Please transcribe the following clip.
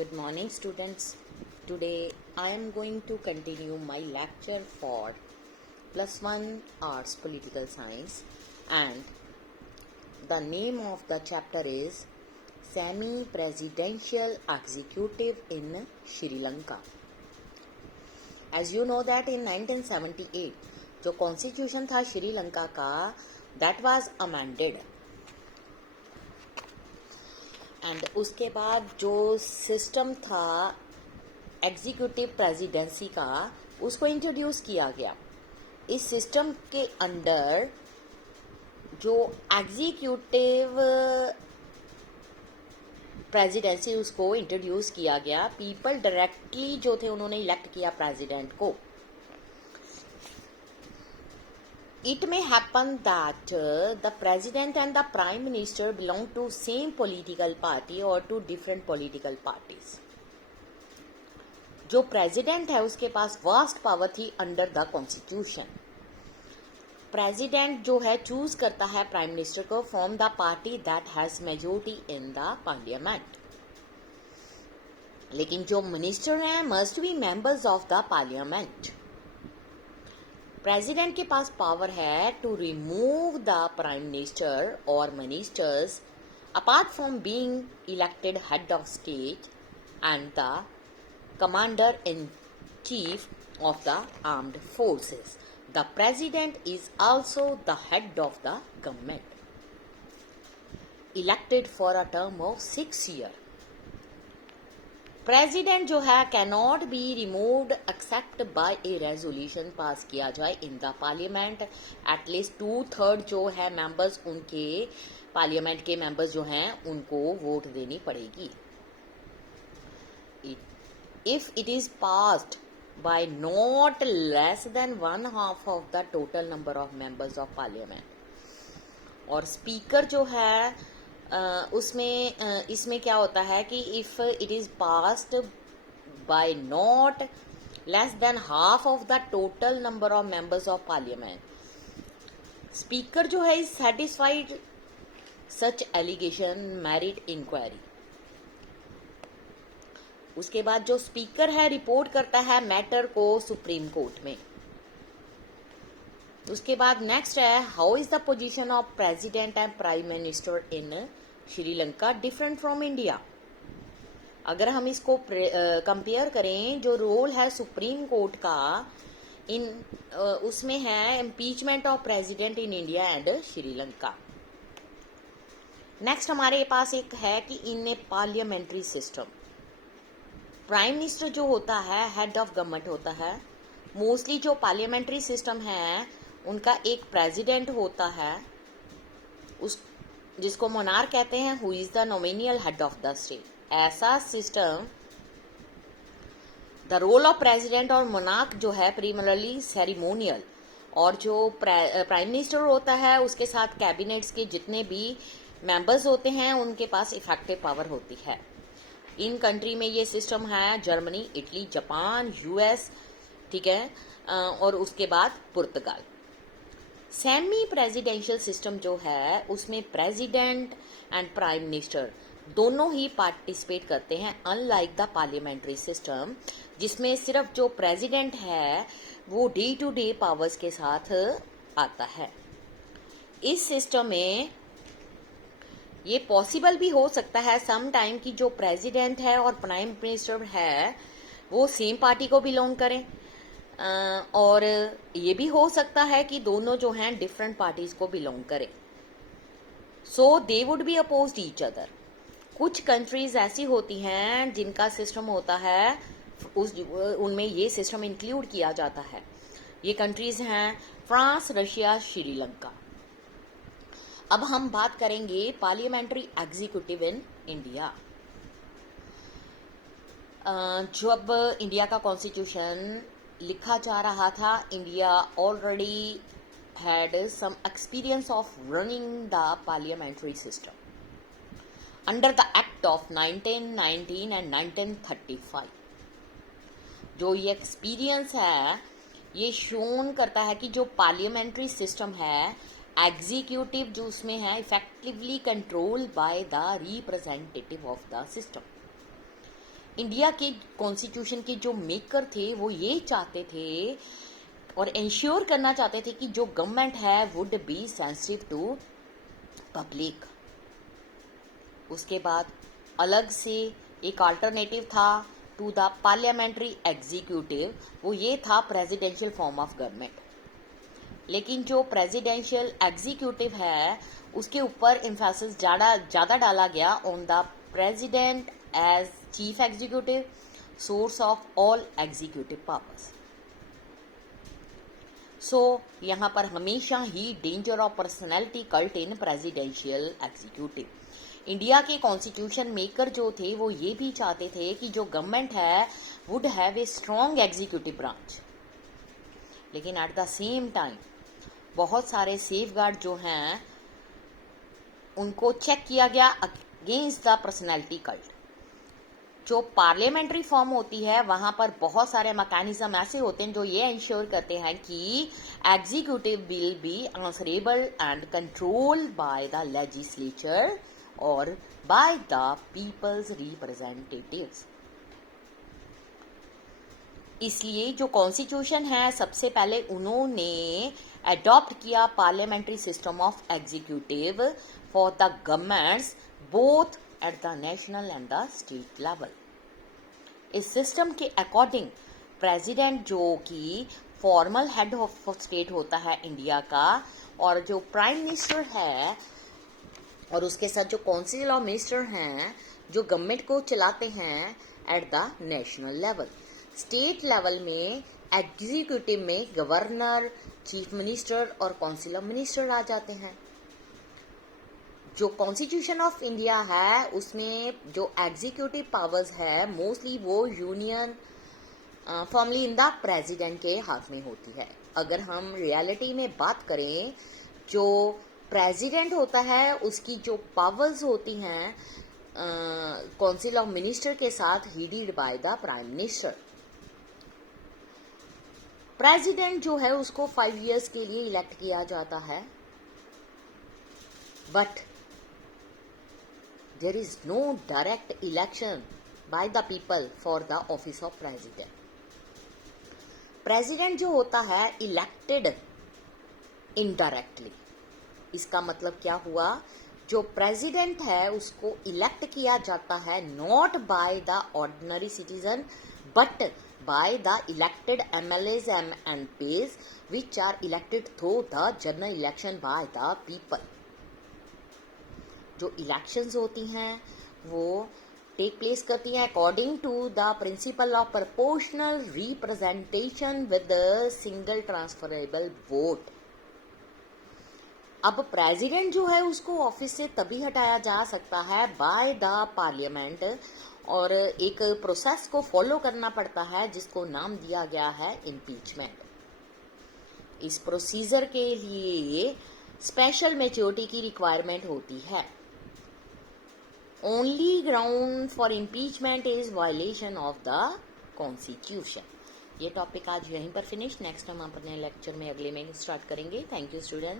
Good morning, students. Today I am going to continue my lecture for +1 Arts Political Science, and the name of the chapter is Semi-Presidential Executive in Sri Lanka. As you know that in 1978 जो constitution था श्रीलंका का, that was amended. And उसके बाद जो system था executive presidency का, उसको introduce किया गया. इस सिस्टम के अंदर जो एग्जीक्यूटिव प्रेसिडेंसी उसको इंट्रोड्यूस किया गया. पीपल डायरेक्टली जो थे उन्होंने इलेक्ट किया प्रेसिडेंट को. It may happen that the president and the prime minister belong to same political party or to different political parties. जो प्रेसिडेंट है उसके पास वास्ट पावर थी अंडर द कॉन्स्टिट्यूशन. प्रेसिडेंट जो है चूज करता है प्राइम मिनिस्टर को from the party that has majority in the parliament. लेकिन जो मिनिस्टर हैं must be members of the parliament. President के पास पावर है to remove the prime minister और ministers apart from being elected head of state and the commander in chief of the armed forces. The president is also the head of the government, elected for a term of 6 years. President जो है cannot be removed except by A resolution pass किया जाए इन the parliament. At least 2/3 जो है members, उनके parliament के members जो हैं उनको वोट देनी पड़ेगी. If it is passed by not less than 1/2 of the total number of members of parliament. और स्पीकर जो है इसमें क्या होता है कि if it is passed by not less than half of the total number of members of parliament, speaker जो है is satisfied such allegation merit inquiry. उसके बाद जो स्पीकर है रिपोर्ट करता है मैटर को सुप्रीम कोर्ट में. उसके बाद नेक्स्ट है how is the position of president and prime minister in Sri Lanka different from India. अगर हम इसको कंपेयर करें, जो रोल है सुप्रीम कोर्ट का उसमें है impeachment of president in India and Sri Lanka. Next हमारे पास एक है कि इन ए पार्लियामेंट्री सिस्टम प्राइम मिनिस्टर जो होता है हेड ऑफ गवर्नमेंट होता है. मोस्टली जो पार्लियामेंट्री सिस्टम है उनका एक प्रेसिडेंट होता है, उस जिसको मोनार्क कहते हैं, who is the nominal head of the state. ऐसा system the role of president और मोनार्क जो है प्रीमिनरली सेरिमोनियल, और जो प्राइम मिनिस्टर होता है उसके साथ कैबिनेट्स के जितने भी मेंबर्स होते हैं उनके पास इफेक्टिव पावर होती है. इन कंट्री में ये सिस्टम है जर्मनी, इटली, जापान, यूएस, ठीक है, और उसके बाद पुर्तगाल. सेमी प्रेसिडेंशियल सिस्टम जो है उसमें प्रेसिडेंट एंड प्राइम मिनिस्टर दोनों ही पार्टिसिपेट करते हैं, अनलाइक द पार्लियामेंट्री सिस्टम जिसमें सिर्फ जो प्रेसिडेंट है वो डे टू डे पावर्स के साथ आता है. इस सिस्टम में ये पॉसिबल भी हो सकता है सम टाइम कि जो प्रेसिडेंट है और प्राइम मिनिस्टर है वो सेम पार्टी को बिलोंग करें, और ये भी हो सकता है कि दोनों जो हैं डिफरेंट पार्टीज को बिलोंग करें. So they would be opposed each other. कुछ कंट्रीज ऐसी होती हैं जिनका सिस्टम होता है उनमें ये सिस्टम इंक्लूड किया जाता है. ये कंट्रीज हैं फ्रांस, रशिया, श्रीलंका. अब हम बात करेंगे पार्लियामेंट्री एग्जीक्यूटिव इन इंडिया. जब इंडिया का कॉन्स्टिट्यूशन लिखा जा रहा था, India already had some experience of running the parliamentary system under the act of 1919 and 1935. जो ये एक्सपीरियंस है ये शोन करता है कि जो पार्लियामेंट्री सिस्टम है एग्जीक्यूटिव जो उसमें है effectively control by the representative of the system. India के कॉन्स्टिट्यूशन के जो मेकर थे वो ये चाहते थे और इंश्योर करना चाहते थे कि जो गवर्नमेंट है would be sensitive to public. उसके बाद अलग से एक अल्टरनेटिव था टू द पार्लियामेंट्री एग्जीक्यूटिव, वो ये था प्रेसिडेंशियल फॉर्म ऑफ गवर्नमेंट। लेकिन जो प्रेसिडेंशियल एग्जीक्यूटिव है उसके ऊपर एम्फेसिस ज़्यादा डाला गया on the president as chief executive, source of all executive powers. So यहाँ पर हमेशा ही danger of personality cult in presidential executive. India के कॉन्स्टिट्यूशन मेकर जो थे वो ये भी चाहते थे कि जो गवर्नमेंट है would have a strong executive branch, लेकिन एट द सेम टाइम बहुत सारे सेफगार्ड जो हैं उनको चेक किया गया अगेंस्ट द पर्सनैलिटी कल्ट। जो पार्लियामेंट्री फॉर्म होती है वहां पर बहुत सारे मैकेनिज्म ऐसे होते हैं जो ये इंश्योर करते हैं कि executive will be answerable and controlled by the legislature और बाय द पीपल्स रिप्रेजेंटेटिव्स। इसलिए जो कॉन्स्टिट्यूशन है सबसे पहले उन्होंने अडॉप्ट किया parliamentary system of executive for the governments both at the national and the state level. इस सिस्टम के अकॉर्डिंग प्रेसिडेंट जो कि फॉर्मल हेड ऑफ स्टेट होता है इंडिया का, और जो प्राइम मिनिस्टर है और उसके साथ जो काउंसिल ऑफ मिनिस्टर हैं जो गवर्नमेंट को चलाते हैं at the national level. State level में एग्जीक्यूटिव में गवर्नर, चीफ मिनिस्टर और काउंसिल ऑफ मिनिस्टर आ जाते हैं। जो कॉन्स्टिट्यूशन ऑफ इंडिया है उसमें जो एग्जीक्यूटिव पावर्स है मोस्टली वो union formally in the president के हाथ में होती है। अगर हम रियलिटी में बात करें, जो प्रेसिडेंट होता है उसकी जो पावर्स होती हैं काउंसिल ऑफ मिनिस्टर के साथ headed by the prime minister. President जो है उसको 5 years के लिए इलेक्ट किया जाता है, but there is no direct election by the people for the office of president. President जो होता है इलेक्टेड इनडायरेक्टली। इसका मतलब क्या हुआ, जो प्रेसिडेंट है उसको इलेक्ट किया जाता है not by the ordinary citizen but by the elected MLAs and MPs which are elected through the general election by the people. जो इलेक्शंस होती हैं वो टेक प्लेस करती हैं according to the principle of proportional representation with single transferable vote. अब president जो है उसको ऑफिस से तभी हटाया जा सकता है बाय द पार्लियामेंट, और एक प्रोसेस को फॉलो करना पड़ता है जिसको नाम दिया गया है इम्पीचमेंट। इस प्रोसीजर के लिए स्पेशल मैच्योरिटी की रिक्वायरमेंट होती है। Only ground for impeachment is violation of the Constitution. ये टॉपिक आज यहीं पर फिनिश। नेक्स्ट हम अपने लेक्चर में अगले में स्टार्ट करेंगे। Thank you students.